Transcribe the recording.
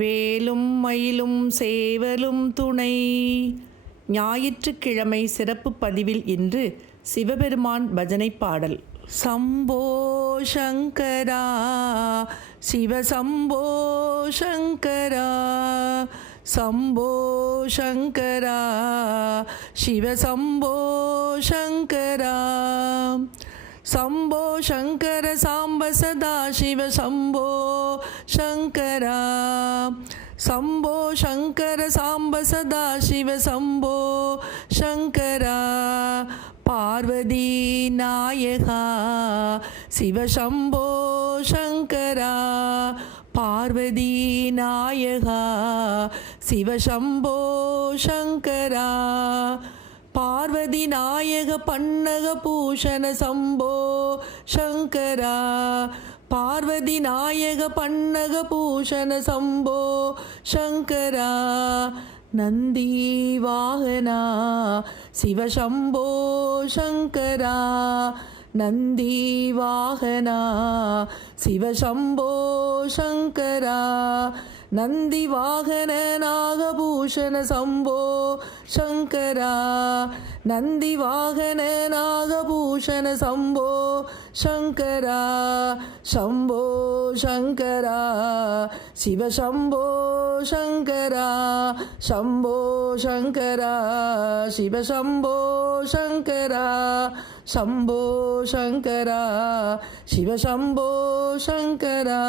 வேலும் மயிலும் சேவலும் துணை. ஞாயிற்றுக்கிழமை சிறப்பு பதிவில் இன்று சிவபெருமான் பஜனை பாடல். சம்போ சங்கரா சிவசம்போ சங்கரா, சம்போ சங்கரா சிவசம்போ சங்கரா, சம்போ சங்கர சாம்ப சதா சிவ சம்போ சங்கரா, சம்போ சங்கர சாம்ப சதா சிவ சம்போ சங்கரா, பார்வதி நாயகா சிவசம்போ சங்கரா, பார்வதி நாயகா சிவசம்போ சங்கரா, பார்வதி நாயக பன்னக பூஷண சம்போ சங்கரா, பார்வதி நாயக பன்னக பூஷண சம்போ சங்கரா, நந்தி வாகனா சிவசம்போ சங்கரா, நந்தி வாகனா சிவசம்போ சங்கரா, நந்தி வாகன நாகபூஷண சம்போ சங்கரா, நந்தி வாகன நாகபூஷண சம்போ சங்கரா, சம்போ சங்கரா சிவசம்போ சங்கரா, சம்போ சங்கரா சிவசம்போ சங்கரா, சம்போ சங்கரா சிவசம்போ சங்கரா.